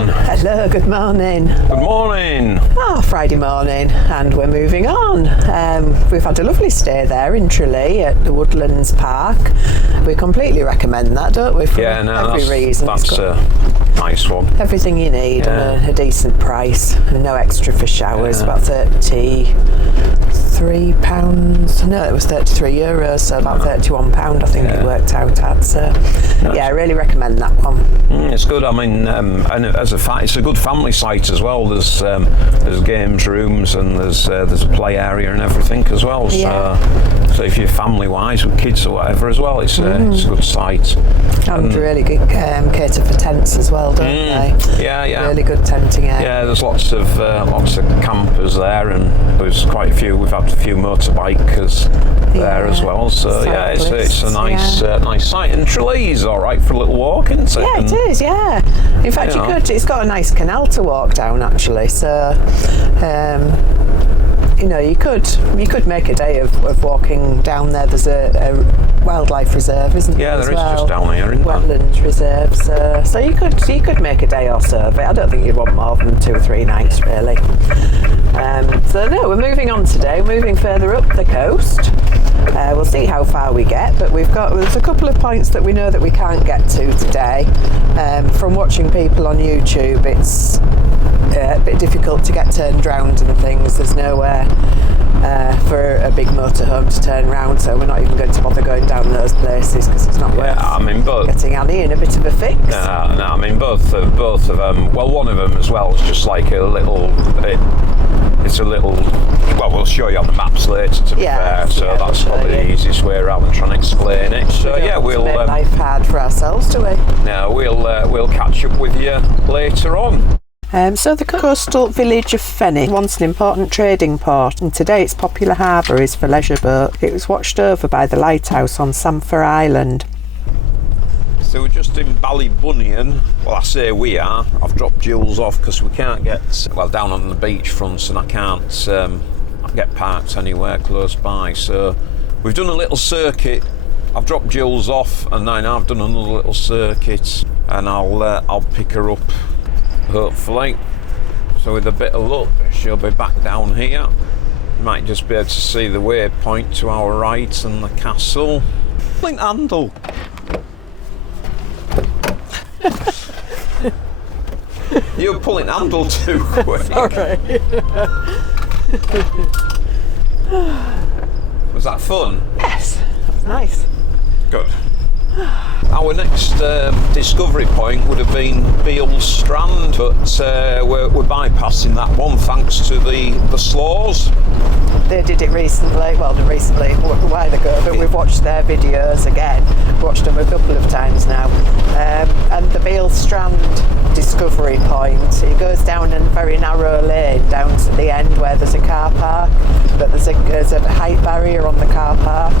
on. Hello, good morning. Good morning. Friday morning, and we're moving on. We've had a lovely stay there in Tralee at the Woodlands Park. We completely recommend that, don't we? For every reason. That's a nice one. Everything you need at a decent price, and no extra for showers. About £33. No, it was €33, so about £31. I think it worked out at. So, I really recommend that one. It's good. I mean, and as a fact, it's a good family site as well. There's games rooms and there's a play area and everything as well. So if you're family wise with kids or whatever as well, it's a good site. And really good cater for tents as well, don't they? Yeah. Really good tenting area. Yeah, there's lots of campers there, and there's quite a few. We've had a few motorbikers there as well. So it's a nice site. And Tralee's all right for a little walk, isn't it? Yeah, it is. Yeah. In fact, you could. It's got a nice canal to walk down actually. So. You could make a day of walking down there. There's a wildlife reserve, isn't there? Yeah, there is just down here, isn't there? Wetlands reserves. So you could make a day or so of it. I don't think you'd want more than 2 or 3 nights, really. We're moving on today. We're moving further up the coast. We'll see how far we get, but there's a couple of points that we know that we can't get to today. From watching people on YouTube, it's a bit difficult to get turned round and things. There's nowhere for a big motorhome to turn round, so we're not even going to bother going down those places because it's not worth getting Annie in a bit of a fix. Both of them. Well, one of them as well is just like a little. Well, we'll show you on the maps later, to be fair, so that's probably the easiest way around and trying to explain it. So we'll make life hard for ourselves, do we? No, we'll catch up with you later on. So the coastal village of Fenit, once an important trading port, and today its popular harbour is for leisure boats. It was watched over by the lighthouse on Samfer Island. So we're just in Ballybunion. Well, I say we are. I've dropped Jules off because we can't get down on the beachfronts, and I can't get parked anywhere close by. So we've done a little circuit. I've dropped Jules off, and then I've done another little circuit, and I'll pick her up hopefully. So with a bit of luck, she'll be back down here. You might just be able to see the waypoint to our right and the castle. Pulling handle. You're pulling handle too quick. Sorry. Was that fun? Yes, that was nice. Good. Our next discovery point would have been Beale Strand, but we're bypassing that one thanks to the slows. They did it recently, well not recently, a while ago, but we've watched their videos again. Watched them a couple of times now. And the Beale Strand discovery point, it goes down a very narrow lane down to the end where there's a car park, but there's a height barrier on the car park.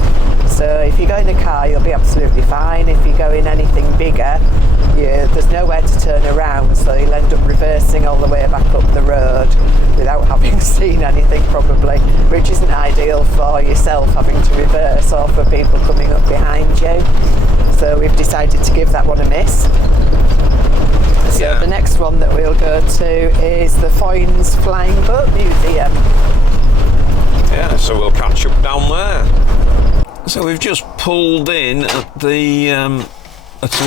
So if you go in a car, you'll be absolutely fine. If you go in anything bigger, there's nowhere to turn around, so you'll end up reversing all the way back up the road without having seen anything probably, which isn't ideal for yourself having to reverse or for people coming up behind you. So we've decided to give that one a miss. So the next one that we'll go to is the Foynes Flying Boat Museum. Yeah, so we'll catch up down there. So we've just pulled in at the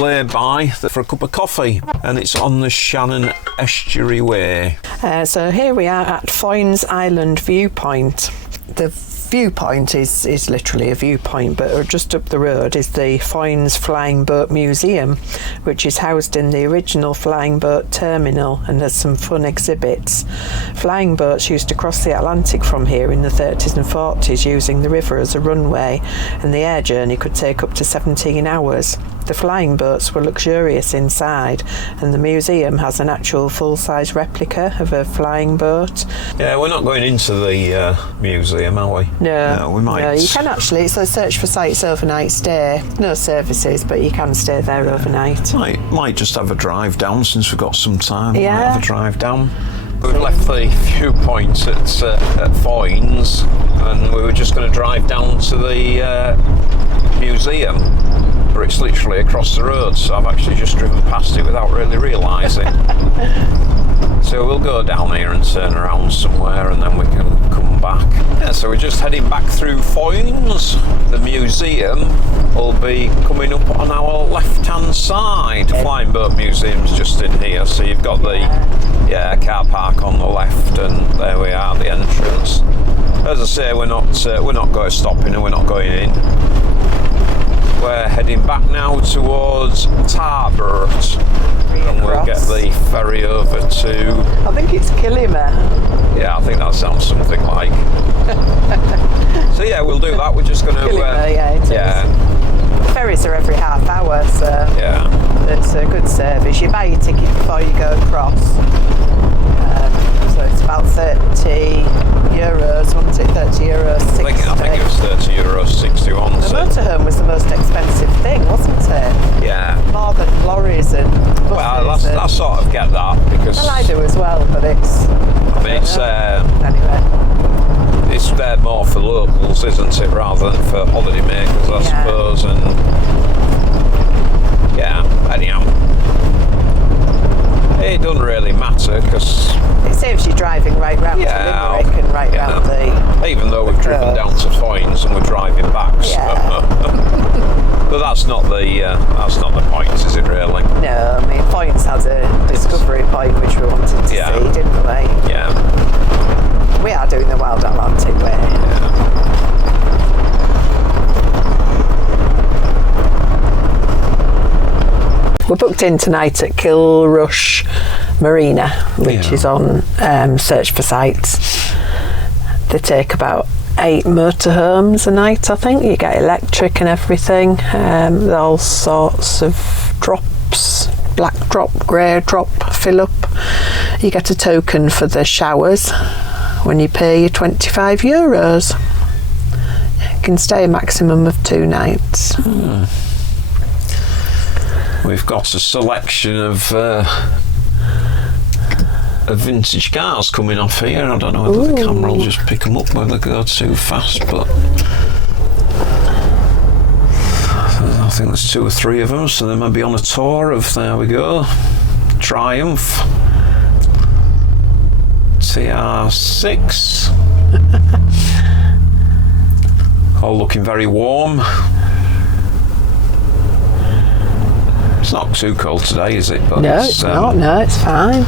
lay-by for a cup of coffee, and it's on the Shannon Estuary Way. So here we are at Foynes Island Viewpoint. The viewpoint is literally a viewpoint, but just up the road is the Foynes Flying Boat Museum, which is housed in the original flying boat terminal and has some fun exhibits. Flying boats used to cross the Atlantic from here in the 30s and 40s using the river as a runway, and the air journey could take up to 17 hours. The flying boats were luxurious inside, and the museum has an actual full-size replica of a flying boat. Yeah, we're not going into the museum, are we? No, we might. No, you can actually. It's a search for sites overnight stay. No services, but you can stay there overnight. Might just have a drive down since we've got some time. Yeah. Might have a drive down. We've left the viewpoint at Foynes, and we were just going to drive down to the museum, but it's literally across the road, so I've actually just driven past it without really realising. go down here and turn around somewhere, and then we can come back. Yeah, so we're just heading back through Foynes. The museum will be coming up on our left-hand side. Flying Boat Museum's just in here, so you've got the car park on the left, and there we are, the entrance. As I say, we're not going stopping, and we're not going in. We're heading back now towards Tarbert, and we'll get the ferry over to... I think it's Kilimer. Yeah, I think that sounds something like. So yeah, we'll do that. We're just going to... Kilimer, it is. Ferries are every half hour, so it's a good service. You buy your ticket before you go across. So it's about €30, wasn't it? €30.60. I think it was €30.60 on. The motorhome was the most expensive thing, wasn't it? Yeah. More than lorries and buses. Well, I sort of get that, because... Well, I do as well, but it's... I mean, it's... anyway. It's there more for locals, isn't it, rather than for holiday makers, I suppose, and... Yeah, anyhow. It doesn't really matter, because... It saves you driving right round to Limerick and right round the... Even though we've driven down to Foynes and we're driving back, so... But that's not the point, is it, really? No, I mean, Foynes has a discovery point which we wanted to see, didn't we? Yeah. We are doing the Wild Atlantic way. We're booked in tonight at Kilrush Marina, which is on Search for Sites. They take about 8 motorhomes a night, I think. You get electric and everything. There are all sorts of drops, black drop, grey drop, fill up. You get a token for the showers when you pay your €25. You can stay a maximum of 2 nights. We've got a selection of vintage cars coming off here. I don't know whether the camera will just pick them up when they go too fast, but I think there's 2 or 3 of them, so they may be on a tour of, there we go, Triumph TR6. All looking very warm. It's not too cold today, is it? But no, it's not. No, it's fine.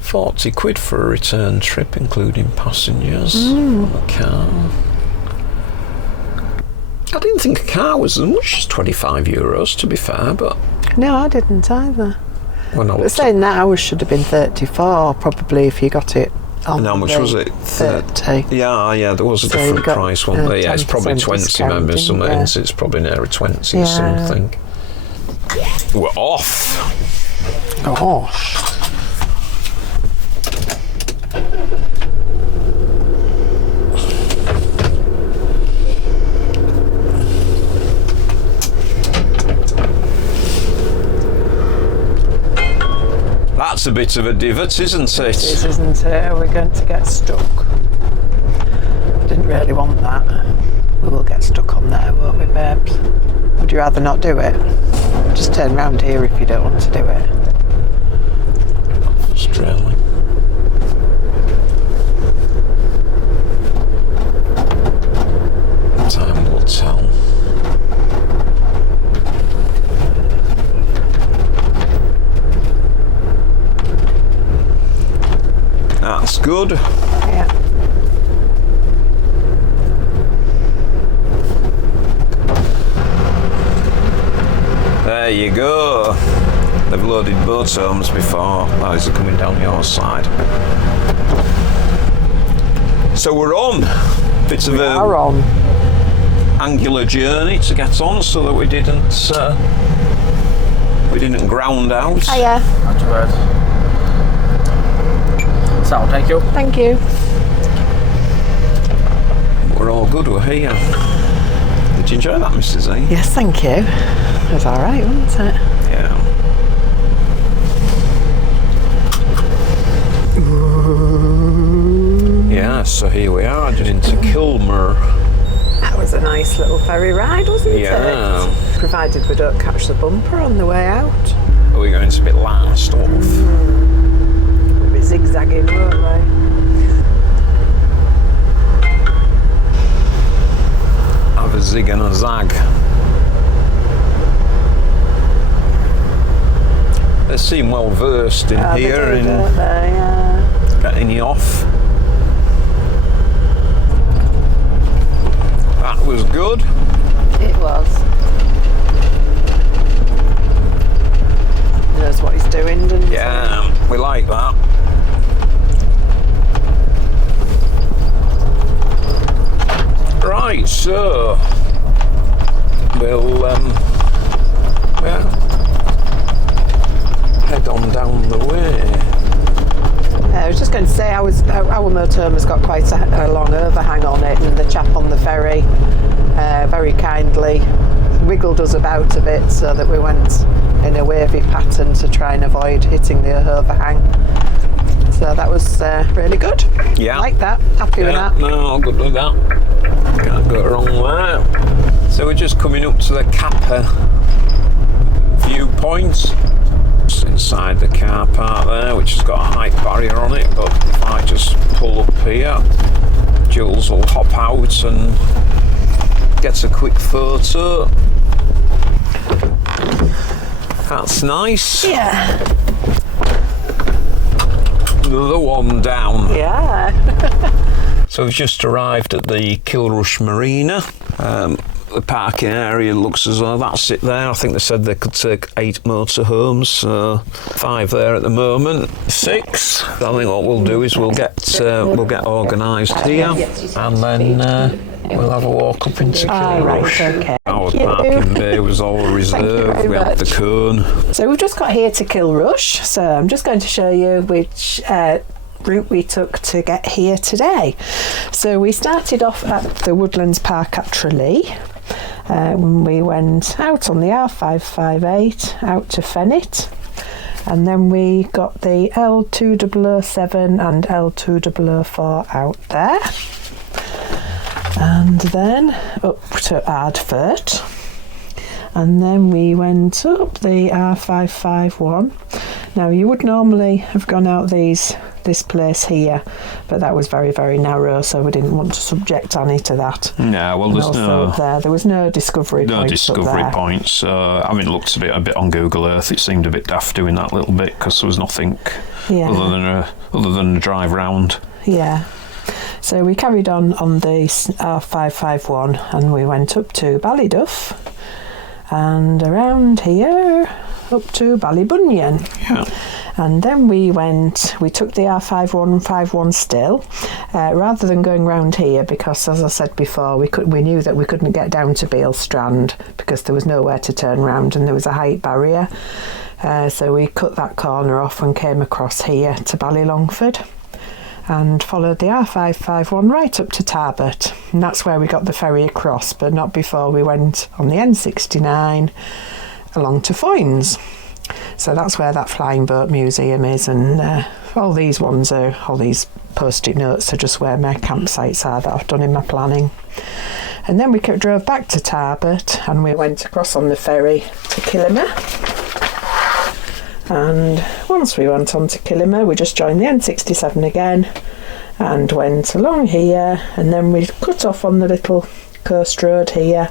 40 quid for a return trip, including passengers on the car. I didn't think a car was as much as €25, to be fair, but... No, I didn't either. When I But saying that, ours should have been 34, probably, if you got it on. And how much was it? 30. Yeah, there was a different price, wasn't there? Yeah, it's probably 20, maybe. Some it's probably nearer 20 something. We're off. Gosh. That's a bit of a divot, isn't it? It is, isn't it? We're going to get stuck. Didn't really want that. We will get stuck on there, won't we, babes? Would you rather not do it? Just turn round here if you don't want to do it. Australia. Time will tell. That's good. Yeah. There you go. They've loaded motorhomes before. Those are coming down your side. So we're on. Bit of a angular journey to get on, so that we didn't ground out. Hiya. Not too bad. So, thank you. Thank you. We're all good. We're here. Did you enjoy that, Mrs. E? Yes, thank you. It was all right, wasn't it? Yeah. Yeah, so here we are, just into Kilimer. That was a nice little ferry ride, wasn't it? Provided we don't catch the bumper on the way out. Are we going to be last off? seem well versed in here in don't they? Yeah. getting you off. That was good. It was. He knows what he's doing, doesn't he? Yeah, we like that. Right, so we'll head on down the way. I was just going to say, our motorhome has got quite a long overhang on it, and the chap on the ferry very kindly wiggled us about a bit so that we went in a wavy pattern to try and avoid hitting the overhang. So that was really good. Yeah. Like that. Happy with that. No, good with that. Can't go wrong there. So we're just coming up to the Kappa viewpoint. It's inside the car park there, which has got a height barrier on it, but if I just pull up here, Jules will hop out and gets a quick photo. That's nice. Yeah. The one down. Yeah. So we've just arrived at the Kilrush Marina. The parking area looks as though that's it there. I think they said they could take 8 motorhomes, so 5 there at the moment. 6. I think what we'll do is we'll get organised here, and then we'll have a walk up into Kilrush. Right, okay. Our parking bay was all reserved. We had the cone. So we've just got here to Kilrush. So I'm just going to show you which route we took to get here today. So we started off at the Woodlands Park at Tralee. When we went out on the R558 out to Fenit, and then we got the L2007 and L2004 out there, and then up to Ardfert, and then we went up the R551. Now you would normally have gone out this place here, but that was very, very narrow, so we didn't want to subject Annie to that. Yeah, well, there was no discovery points. No discovery points. I mean, it looked a bit on Google Earth. It seemed a bit daft doing that little bit because there was nothing other than a drive round. Yeah. So we carried on the R551, and we went up to Ballyduff, and around here up to Ballybunion. Yeah. And then we took the R5151 still, rather than going round here, because as I said before, we knew that we couldn't get down to Beale Strand because there was nowhere to turn round and there was a height barrier. So we cut that corner off and came across here to Ballylongford and followed the R551 right up to Tarbert. And that's where we got the ferry across, but not before we went on the N69 along to Foynes. So that's where that flying boat museum is, and all these post-it notes are just where my campsites are that I've done in my planning. And then we drove back to Tarbert, and we went across on the ferry to Kilimer. And once we went on to Kilimer, we just joined the N67 again and went along here, and then we cut off on the little coast road here,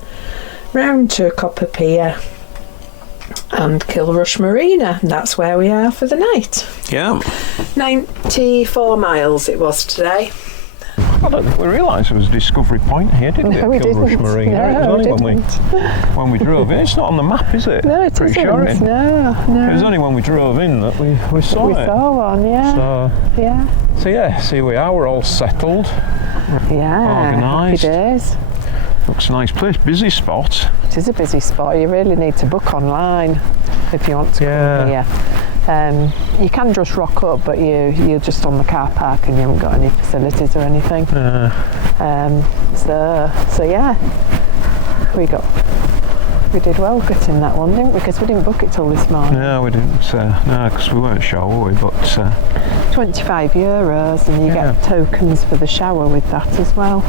round to Copper Pier and Kilrush Marina, and that's where we are for the night. Yeah. 94 miles it was today. I don't think we realised there was a discovery point here, did we? No, we Kilrush didn't. Marina. No, It was only when we drove in. It's not on the map, is it? No, it Pretty isn't. sure it. No. It was only when we drove in that we saw it. We saw one, yeah. So yeah, see we are. We're all settled. Yeah. Organised. Happy days. Looks a nice place. Busy spot. It is a busy spot. You really need to book online if you want to come here. You can just rock up, but you're just on the car park and you haven't got any facilities or anything. So yeah, we did well getting that one, didn't we? Because we didn't book it till this morning. No, we didn't. No, because we weren't sure, were we? But €25, and you get tokens for the shower with that as well.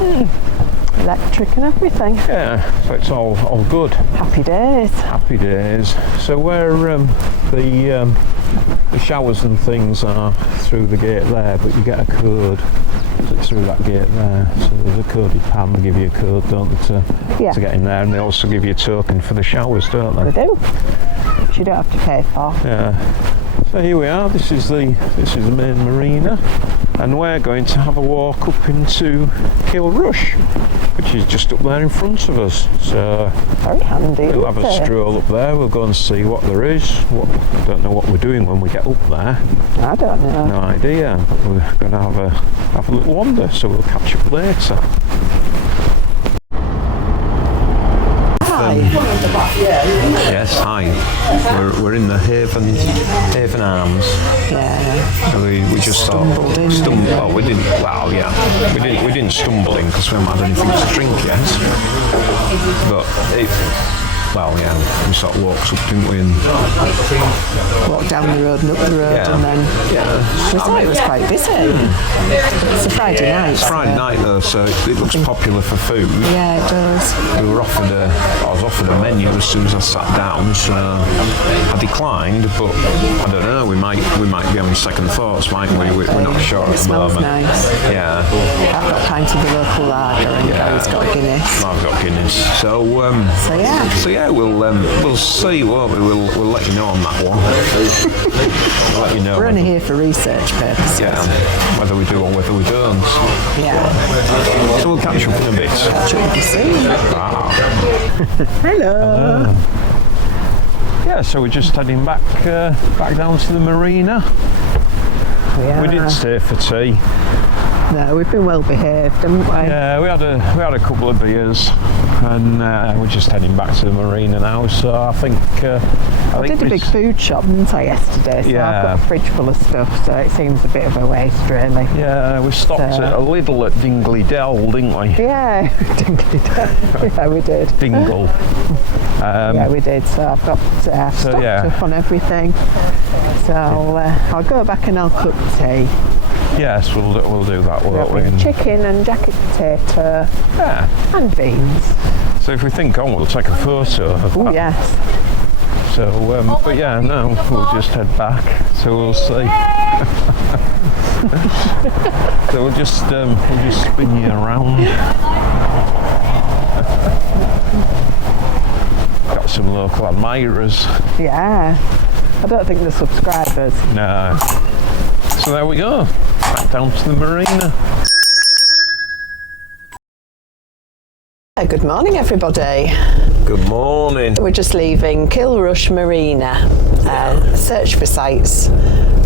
Electric and everything. Yeah, so it's all good. Happy days. Happy days. So where the showers and things are through the gate there, but you get a code through that gate there. So there's a coded pan. They give you a code, don't they, to get in there, and they also give you a token for the showers, don't they? They do, which you don't have to pay for. Yeah. So here we are, this is the main marina, and we're going to have a walk up into Kilrush, which is just up there in front of us. So very handy. We'll have a stroll up there, we'll go and see what there is. I don't know what we're doing when we get up there. I don't know. No idea, but we're going to have a little wander, so we'll catch up later. Yes, hi. We're in the Haven Arms. Yeah. So we just stumbled in. Well, we didn't. Well, yeah, we didn't stumble in because we haven't had anything to drink yet. But we sort of walked up, didn't we? And walked down the road and up the road, and then we thought it was quite busy. It's a Friday night. It's Friday night though, so it looks popular for food. Yeah, it does. I was offered a menu as soon as I sat down, so I declined. But I don't know. We might be having second thoughts, might we? We're not sure at the moment. It smells nice. Yeah. I've got a pint of the local lager, and Gary's got a Guinness. I've got Guinness. So yeah, we'll see, won't we? We'll let you know on that one. We'll let you know. We're only here for research purposes. Yeah, whether we do or whether we don't. Yeah. So we'll catch up in a bit. Catch up with you soon. Wow. Hello. Yeah, so we're just heading back down to the marina. We didn't stay for tea. No, we've been well behaved, haven't we? Yeah, we had a couple of beers, and we're just heading back to the marina now. So I think I did a big food shop, didn't I, yesterday? So I've got a fridge full of stuff. So it seems a bit of a waste, really. Yeah, we stopped at a Lidl at Dingley Dell, didn't we? Yeah, Dingley Dell. Yeah, we did. Dingle. Yeah, we did. So I've got stocked up on everything. So I'll go back and I'll cook tea. Yes, we'll do that, won't we? Chicken and jacket potato and beans. So if we think on, we'll take a photo of that. Oh, yes. So, but yeah, no, we'll just head back. So we'll see. So we'll just spin you around. Got some local admirers. Yeah. I don't think they're subscribers. No. So there we go. Back down to the marina. Good morning, everybody. Good morning. We're just leaving Kilrush Marina. Search for sites,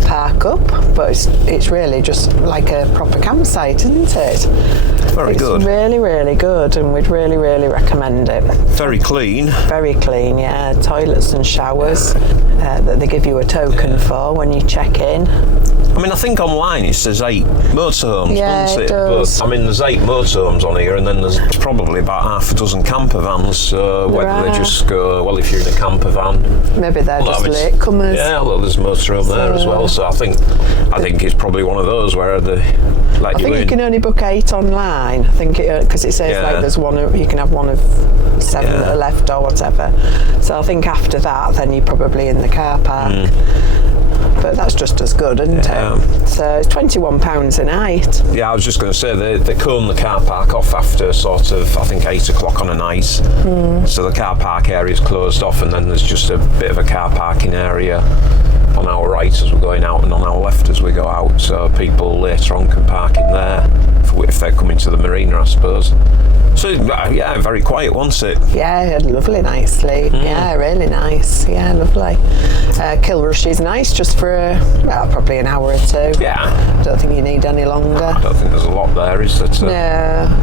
park up, but it's really just like a proper campsite, isn't it? Very good. It's really, really good, and we'd really, really recommend it. Very clean. Very clean, yeah. Toilets and showers that they give you a token for when you check in. I mean, I think online it says 8 motorhomes, doesn't it? It does. But I mean, there's 8 motorhomes on here, and then there's probably about half a dozen camper vans. So whether they just go, well, if you're in a camper van, maybe they're just latecomers. Yeah, well, there's a motorhome there as well. So I think it's probably one of those where they let you in. I think you can only book 8 online. I think because it says like there's one. You can have one of 7 that are left or whatever. So I think after that, then you're probably in the car park. But that's just as good, isn't it? So it's £21 a night. Yeah, I was just going to say they cone the car park off after sort of, I think, 8 o'clock on a night. So the car park area is closed off, and then there's just a bit of a car parking area on our right as we're going out and on our left as we go out. So people later on can park in there if they're coming to the marina, I suppose. So yeah, very quiet, wasn't it? Yeah, lovely night sleep. Yeah, really nice. Yeah, lovely. Kilrush is nice just for probably an hour or 2. Yeah. Don't think you need any longer. I don't think there's a lot there, is there?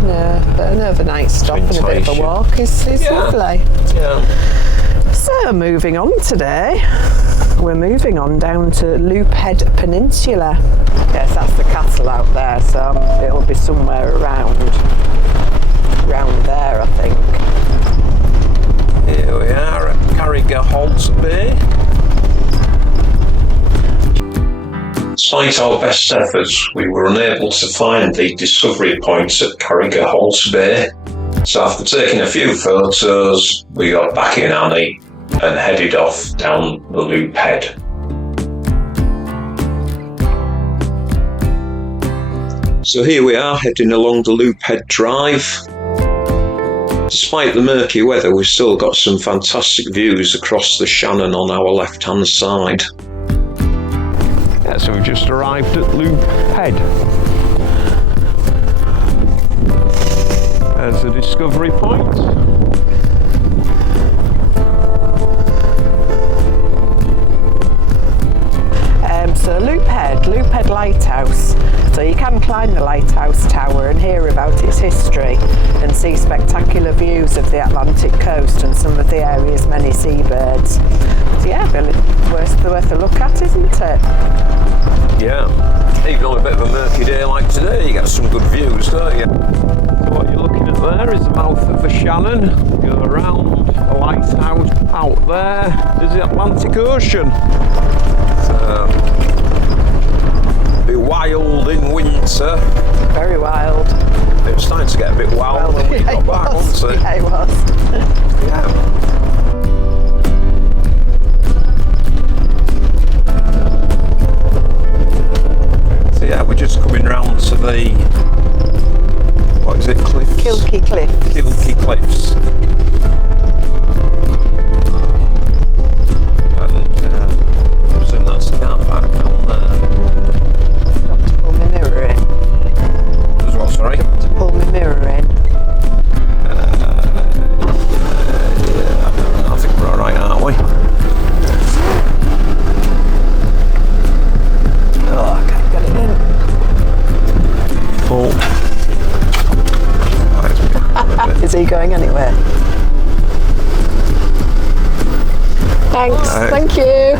No. But an overnight stop and a bit of a walk is lovely. Yeah. So moving on today, we're moving on down to Loop Head Peninsula. Yes, that's the castle out there, so it'll be somewhere around there, I think. Here we are at Carrigaholt Bay. Despite our best efforts, we were unable to find the discovery points at Carrigaholt Bay. So after taking a few photos, we got back in Annie and headed off down the Loop Head. So here we are heading along the Loop Head Drive. Despite the murky weather, we've still got some fantastic views across the Shannon on our left-hand side. so we've just arrived at Loop Head. There's the discovery point. So Loop Head Lighthouse. So you can climb the lighthouse tower and hear about its history and see spectacular views of the Atlantic coast and some of the area's many seabirds. So yeah, really worth a look at, isn't it? Yeah, even on a bit of a murky day like today, you get some good views, don't you? So what you're looking at there is the mouth of the Shannon. Go around a lighthouse. Out there is the Atlantic Ocean. Be wild in winter. Very wild. It was starting to get a bit wild when we got back, wasn't it? Yeah, it was. Yeah. So yeah, we're just coming round to the, what is it, Cliffs? Kilkee Cliffs. Kilkee Cliffs. I presume that's the car park down there. Got to pull my mirror in. As well, sorry? To pull my mirror in. I think we're alright, aren't we? Oh, I can't get it in. Full. Is he going anywhere? Thanks, thank you.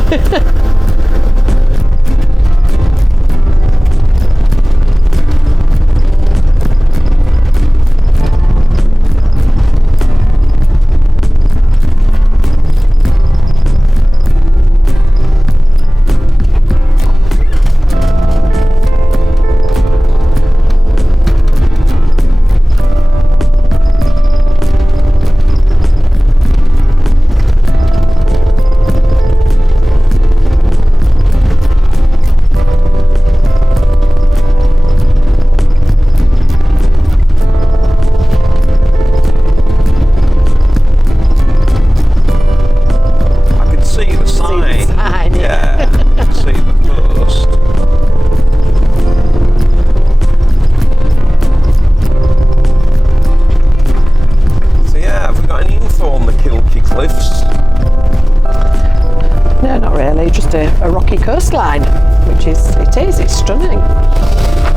Just a rocky coastline, which it's stunning.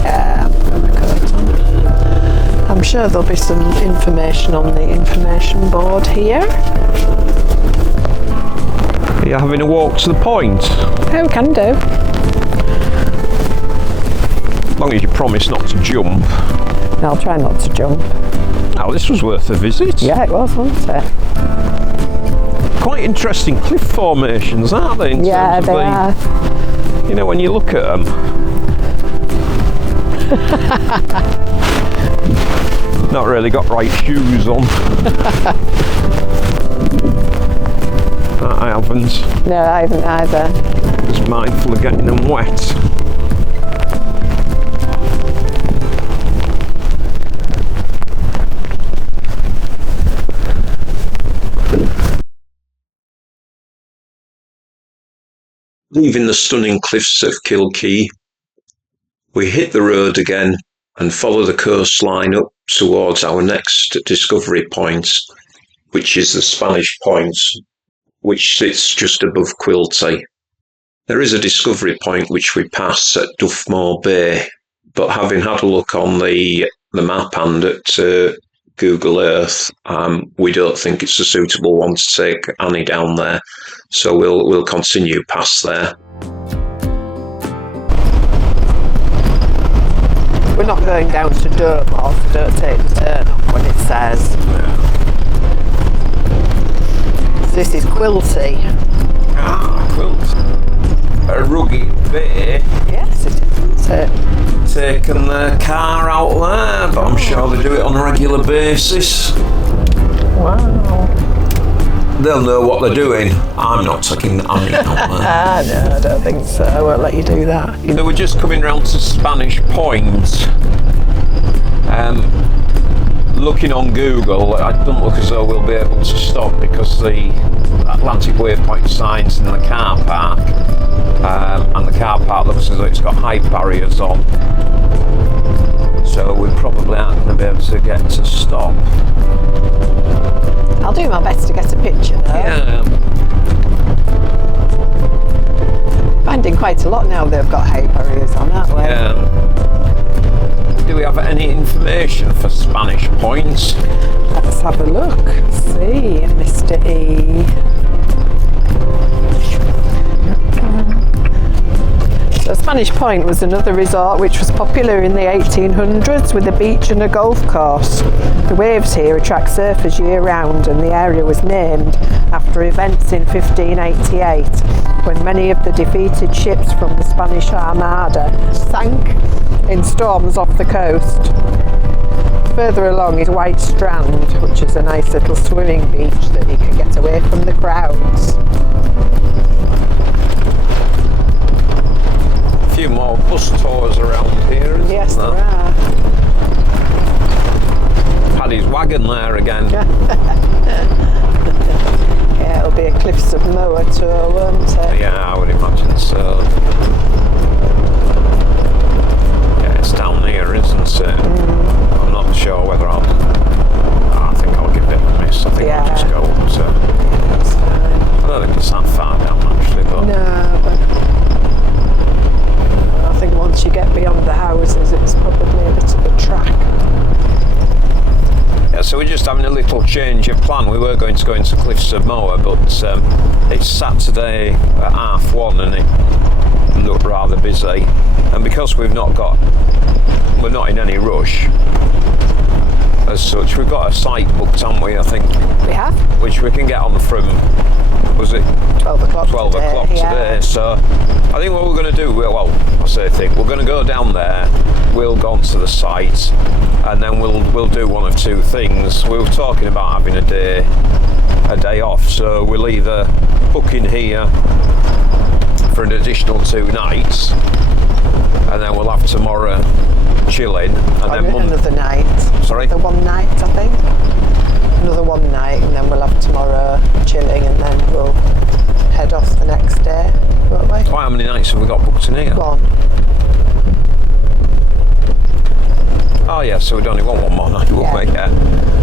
Yeah, I'm sure there'll be some information on the information board here. Are you having a walk to the point? Oh, can do. As long as you promise not to jump. No, I'll try not to jump. Oh, this was worth a visit. Yeah, it was, wasn't it? Quite interesting cliff formations, aren't they? Yeah, they are. You know, when you look at them. Not really got right shoes on. I haven't. No, I haven't either. Just mindful of getting them wet. Leaving the stunning cliffs of Kilkee, we hit the road again and follow the coastline up towards our next discovery point, which is the Spanish Point, which sits just above Quilty. There is a discovery point which we pass at Duffmore Bay, but having had a look on the map and at Google Earth, we don't think it's a suitable one to take Annie down there, so we'll continue past there. We're not going down to Doormoth, don't take the turn off when it says. So this is Quilty. Ah, Quilty. A rugged bay. Yes, it is, isn't it? Taking their car out there, but I'm sure they do it on a regular basis. Wow. They'll know what they're doing. I'm not taking Annie out there. No, I don't think so. I won't let you do that. So we're just coming round to Spanish Point. looking on Google, it doesn't look as though we'll be able to stop because the Atlantic Waypoint sign's in the car park, and the car park looks as though it's got height barriers on. So we probably aren't going to be able to get to stop. I'll do my best to get a picture though. Yeah. Finding quite a lot now they've got height barriers on, aren't we? Yeah. Do we have any information for Spanish Points? Let's have a look. See, Mr. E. So Spanish Point was another resort which was popular in the 1800s with a beach and a golf course. The waves here attract surfers year round, and the area was named after events in 1588 when many of the defeated ships from the Spanish Armada sank in storms off the coast. Further along is White Strand, which is a nice little swimming beach that you can get away from the crowds. A few more bus tours around here, isn't Yes, there? there are. Paddy's wagon there again. Yeah, it'll be a Cliffs of Moher tour, won't it? Yeah, I would imagine so. Yeah, it's down here, isn't it? I'm not sure whether I think I'll give it a miss. I think I'll just go up to... That's fine. I don't think it's that far down actually, but... No, but I think once you get beyond the houses, it's probably a bit of a track. Yeah, so we're just having a little change of plan. We were going to go into Cliffs of Moher, but it's Saturday at 1:30 and it looked rather busy. And because we're not in any rush as such, we've got a site booked, haven't we, I think? We have? Which we can get on from, was it 12 o'clock 12 today, o'clock today. So I think what we're going to do, well, I say think, we're going to go down there, we'll go onto the site, and then we'll do one of two things. We were talking about having a day off, so we'll either book in here for an additional 2 nights, and then we'll have tomorrow chilling, and then another night. Sorry? The one night, I think. Another one night, and then we'll have tomorrow chilling, and then we'll head off the next day, won't we? How many nights have we got booked in here? One. Oh yeah, so we'd only want one more night, wouldn't we?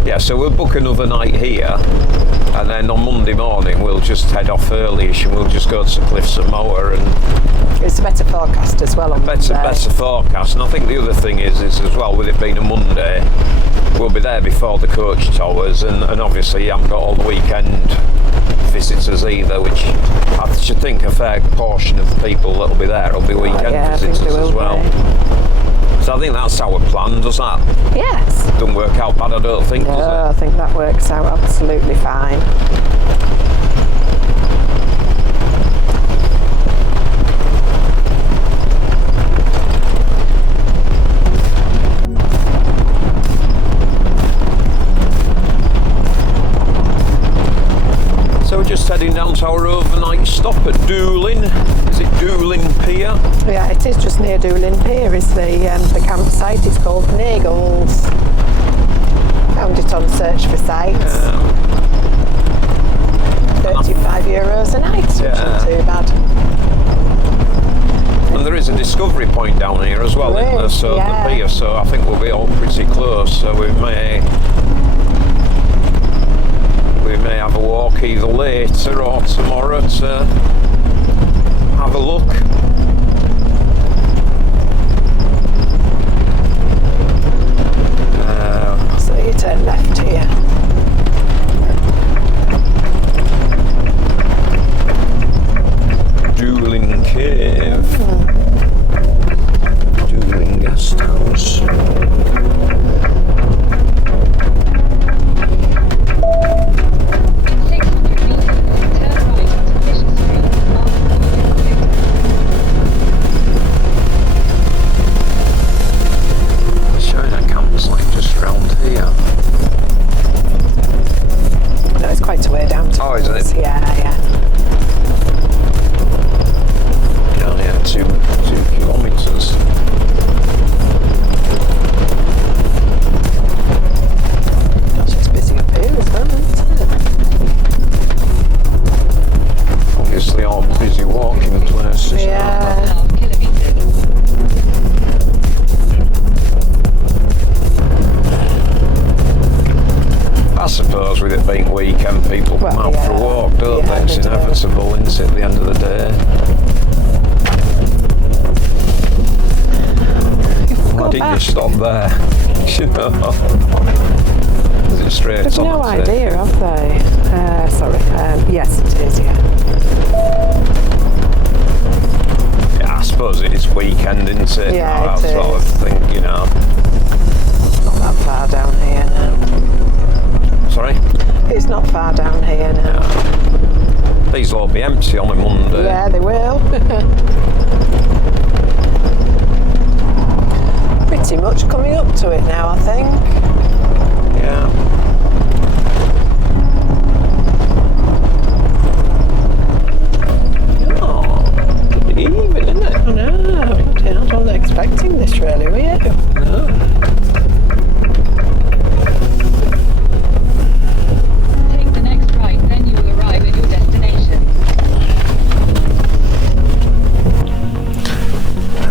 Yeah, so we'll book another night here, and then on Monday morning we'll just head off early-ish and we'll just go to Cliffs of Moher. And it's a better forecast as well on Monday. Better forecast, and I think the other thing is as well, with it being a Monday, we'll be there before the coach towers, and obviously you haven't got all the weekend visitors either, which I should think a fair portion of the people that'll be there will be weekend visitors as well. So I think that's our plan, does that? Yes. Doesn't work out bad, I don't think, does it? I think that works out absolutely fine. So we're just heading down to our overnight stop at Doolin. Is it Doolin Pier? Yeah, it is just near Doolin Pier is the campsite. It's called Nagels. Found it on Search for Sites. €35 a night, which isn't too bad. And there is a discovery point down here as well, isn't there? So the pier, so I think we'll be all pretty close. So we may have a walk either later or tomorrow to have a look. So you turn left here. Doolin Cave. Doolin Guest House. stop Didn't there? you stop there? You know. Is it straight They've on? no I'd say? idea, have they? Sorry. Yes, it is, yeah. Yeah, I suppose it is weekend, isn't it? Yeah, That it sort of is. thing, you know. Not that far down here now. Sorry? It's not far down here now. These will all be empty on a Monday. Yeah, they will. Pretty much coming up to it now, I think. Yeah. Oh, good evening, isn't it? I know. I wasn't expecting this really, were you? No. Take the next right, then you will arrive at your destination.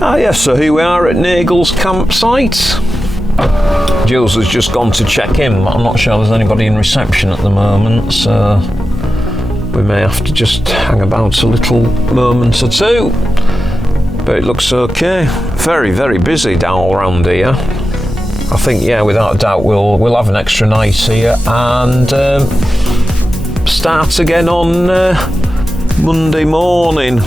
Ah yes, so here we are at Nagel's campsite. Jules has just gone to check in, but I'm not sure there's anybody in reception at the moment, so we may have to just hang about a little moment or two. But it looks okay. Very, very busy down around here. I think, yeah, without a doubt, we'll have an extra night here and start again on Monday morning.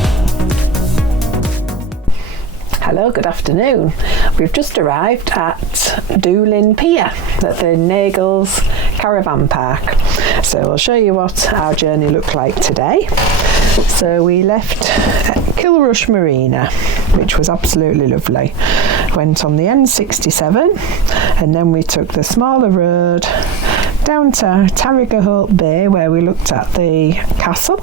Hello, good afternoon. We've just arrived at Doolin Pier at the Nagels Caravan Park. So I'll show you what our journey looked like today. So we left Kilrush Marina, which was absolutely lovely. Went on the N67 and then we took the smaller road down to Carrigaholt Bay where we looked at the castle,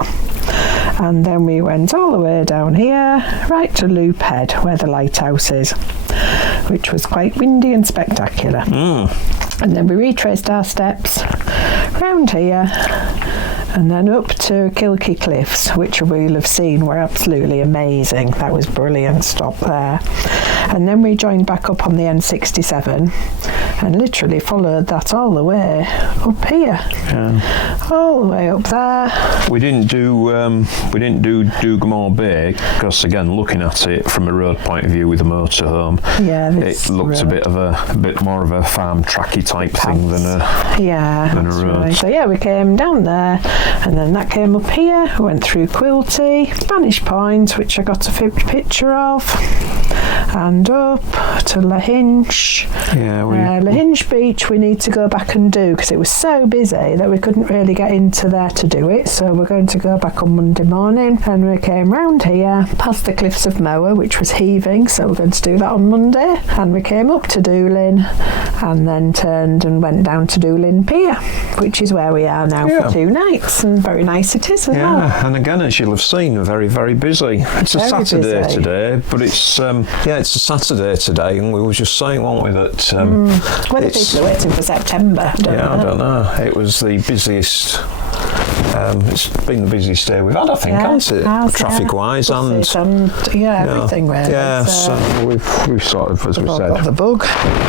and then we went all the way down here right to Loop Head where the lighthouse is, which was quite windy and spectacular. And then we retraced our steps round here and then up to Kilkee Cliffs, which we'll have seen were absolutely amazing. That was brilliant stop there. And then we joined back up on the N67 and literally followed that all the way up here. Yeah. All the way up there. We didn't do Dugamore Bay because, again, looking at it from a road point of view with a motorhome, Yeah, this it looked road. a bit more of a farm tracky type thing than a Yeah, than a that's road. right. So yeah, we came down there and then that came up here, went through Quilty, Spanish Point, which I got a picture of, and up to Lahinch. Yeah, Lahinch Beach we need to go back and do because it was so busy that we couldn't really get into there to do it, so we're going to go back on Monday morning. And we came round here past the Cliffs of Moher, which was heaving, so we're going to do that on Monday. And we came up to Doolin and then turned and went down to Doolin Pier, which is where we are now for 2 nights, and very nice it is as well. Yeah, and again, as you'll have seen, we're very, very busy. It's a Very Saturday busy. today, but it's it's a Saturday today, and we were just saying, weren't we, that Whether it's, people are waiting for September, I don't know. I don't know. It was the busiest. It's been the busiest day we've had, I think, hasn't it? Traffic-wise and everything really. Yeah, so we've sort of, as we I've said, got the bug.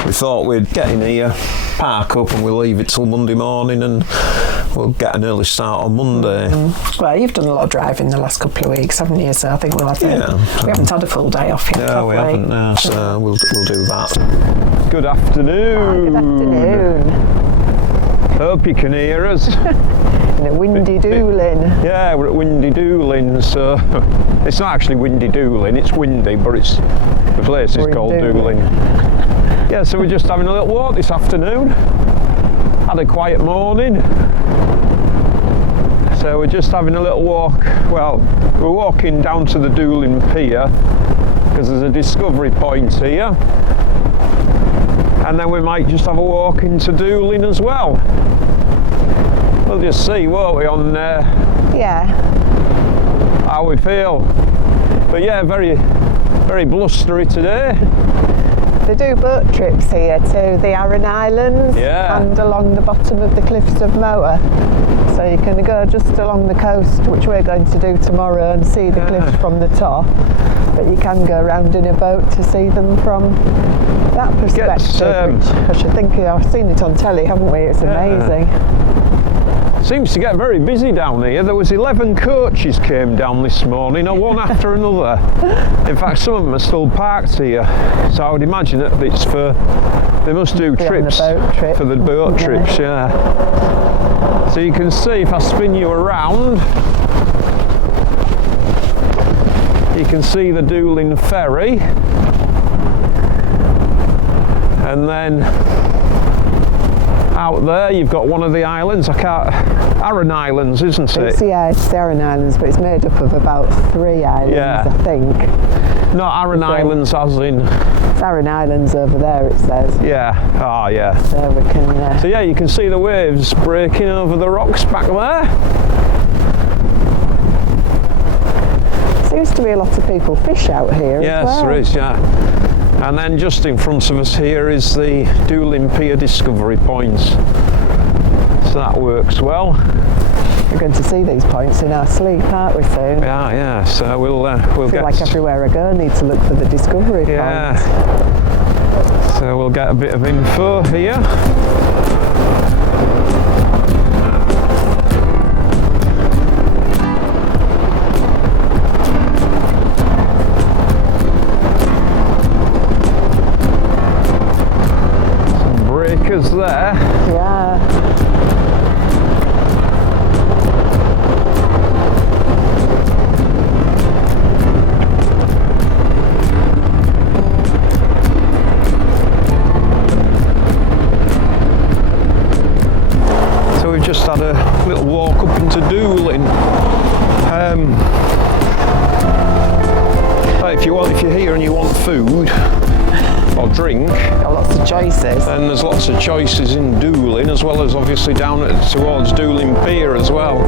we thought we'd get in here, park up, and we'll leave it till Monday morning, and we'll get an early start on Monday. Well, you've done a lot of driving the last couple of weeks, haven't you? So I think we'll have to. Yeah. We haven't had a full day off yet. No, we have haven't now, so we'll do that. Good afternoon. Good afternoon. Hope you can hear us. In a windy Doolin. Yeah, we're at Windy Doolin, so it's not actually Windy Doolin, it's windy, but it's the place is called Doolin. Yeah, so we're just having a little walk this afternoon. Had a quiet morning. So we're just having a little walk. Well, we're walking down to the Doolin Pier because there's a discovery point here. And then we might just have a walk into Doolin as well. We'll just see, won't we, on Yeah. how we feel. But yeah, very, very blustery today. They do boat trips here to the Aran Islands and along the bottom of the Cliffs of Moher. So you can go just along the coast, which we're going to do tomorrow, and see the cliffs from the top. But you can go around in a boat to see them from that perspective. Which I should think I've seen it on telly, haven't we? It's amazing. Seems to get very busy down here. There was 11 coaches came down this morning, one after another. In fact, some of them are still parked here. So I would imagine that it's for, they must do trips for the boat trips, yeah. So you can see if I spin you around, you can see the Doolin Ferry, and then out there you've got one of the islands. Arran Islands, isn't it? Yeah, it's the Arran Islands, but it's made up of about 3 islands, Yeah. I think. Not Arran Islands as in... It's Arran Islands over there, it says. Yeah, yeah. So we can... So yeah, you can see the waves breaking over the rocks back there. Seems to be a lot of people fish out here Yes, as well. there is, yeah. And then just in front of us here is the Doolin Pier discovery points. So that works well. We're going to see these points in our sleep, aren't we, soon? Yeah. So we'll I feel get... like everywhere I go I need to look for the discovery points. So we'll get a bit of info here. There. Yeah. So we've just had a little walk up into Doolin. If you're here and you want food or drink, Got lots of choices. and there's lots of choices in Doolin, as well as obviously down towards Doolin Pier as well.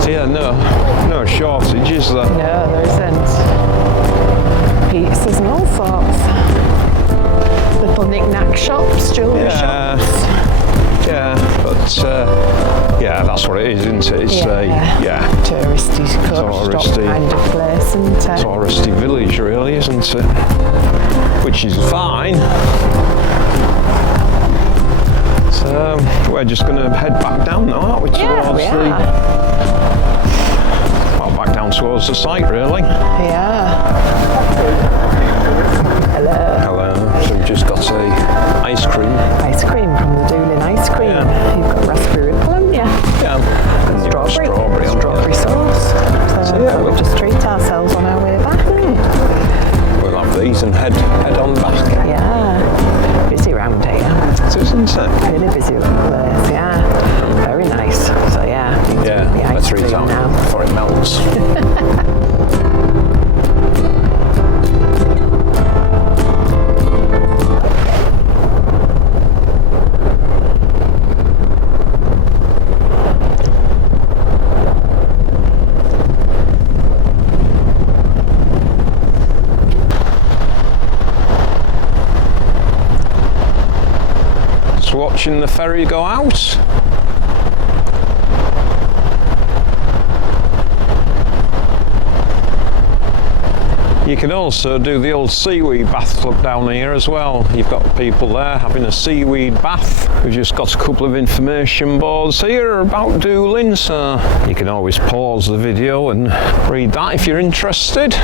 So yeah, no shortage, is there? No, there isn't. Pizzas and all sorts. Little knick-knack shops, jewellery shops. Yeah, but that's what it is, isn't it? It's touristy coach stop kind of place, isn't it? touristy village, really, isn't it? Which is fine. So we're just going to head back down now, aren't we? Back down towards the site, really. Yeah. Hello. So we've just got ice cream. Ice cream from the Doolin ice cream. Yeah. You've got raspberry ripple, haven't you? Yeah. And strawberry sauce. So we'll just treat ourselves on our way back. We'll have these and head on back. Yeah. Busy round here. Isn't it? Really busy little place, yeah. Very nice. So yeah, need to eat the ice let's cream reach out now. before it melts. Watching the ferry go out. You can also do the old seaweed bath club down here as well. You've got people there having a seaweed bath. We've just got a couple of information boards here about Doolin, so you can always pause the video and read that if you're interested.